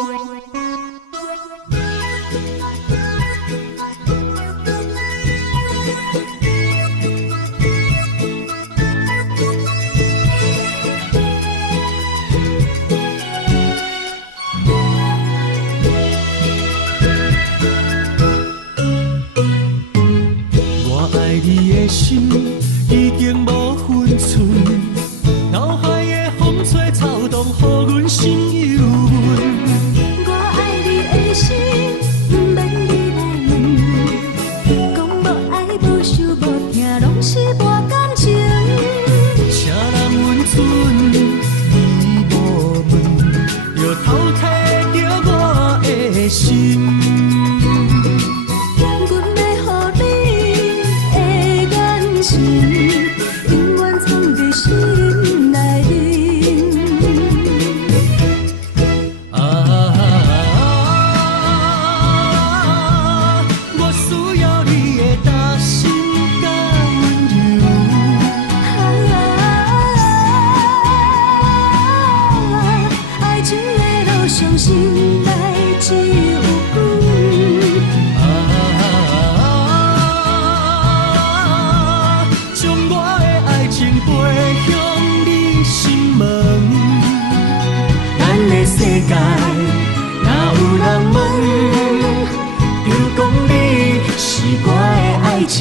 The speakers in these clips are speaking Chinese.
我爱你的心已经无分寸，脑海的风吹草动，予阮心犹豫。我爱你的心，不免你来问，讲无爱无想无听，拢是无感情。啥人温存，你无问，又偷摕着我的心。阮要予你的眼神，永远藏在心内面。我需要你的担心甲温柔。爱情的路上，心内只有阮。将我的爱情背向你心门。咱的世界哪有人问？就讲你是我的爱情。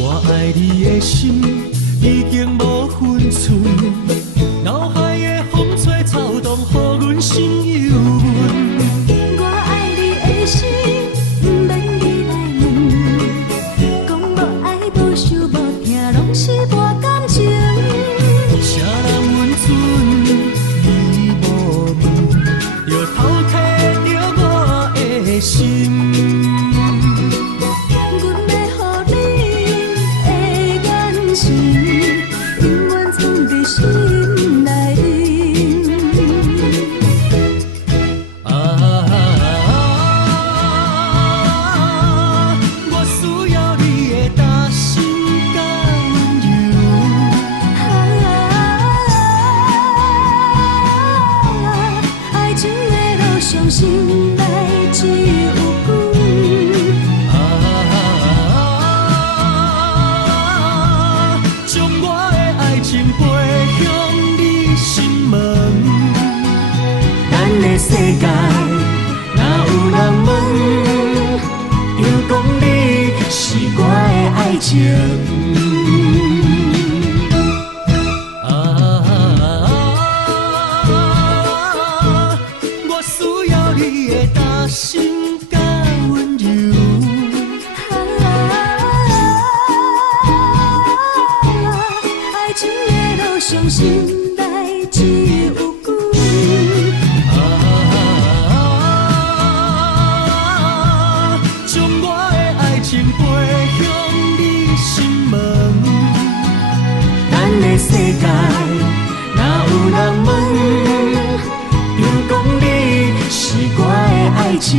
我爱你的心已经无分寸，脑海的风吹草动，予阮心犹豫。我爱你的心，不免你来问，讲无爱无想无听，拢是无感情。啥人温存，你无问，又偷摕着我的心。阮要予你的眼神，永远藏在心内面。我需要你的担心甲温柔。爱情的路上，心内只有阮。将我的爱情背向你心门。咱的世界哪有人问？就讲你是我的爱情。我需要你的担心甲温柔。爱情的路上，心内只有阮。将我的爱情背向你心门。咱的世界哪有人问？就讲你是我的爱情。